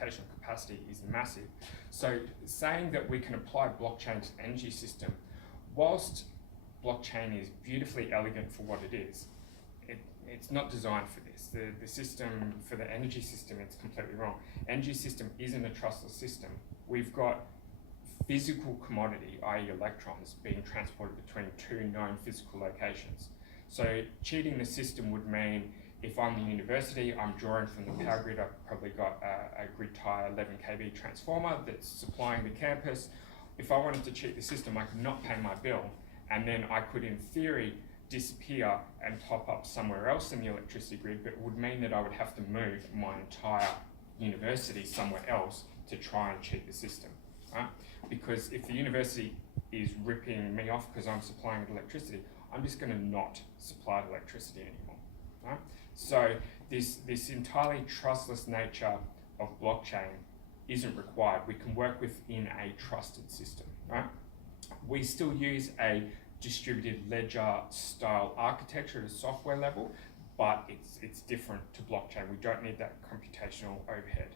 computational capacity is massive. So saying that we can apply blockchain to the energy system, whilst blockchain is beautifully elegant for what it is, it's not designed for this. The system, for the energy system, it's completely wrong. Energy system isn't a trustless system. We've got physical commodity, i.e. electrons, being transported between two known physical locations. So cheating the system would mean if I'm the university, I'm drawing from the power grid, I've probably got a grid tie 11 kV transformer that's supplying the campus. If I wanted to cheat the system, I could not pay my bill, and then I could, in theory, disappear and top up somewhere else in the electricity grid, but it would mean that I would have to move my entire university somewhere else to try and cheat the system, right? Because if the university is ripping me off because I'm supplying electricity, I'm just going to not supply electricity anymore, right? So this entirely trustless nature of blockchain isn't required. We can work within a trusted system, right? We still use a distributed ledger style architecture at a software level, but it's different to blockchain. We don't need that computational overhead.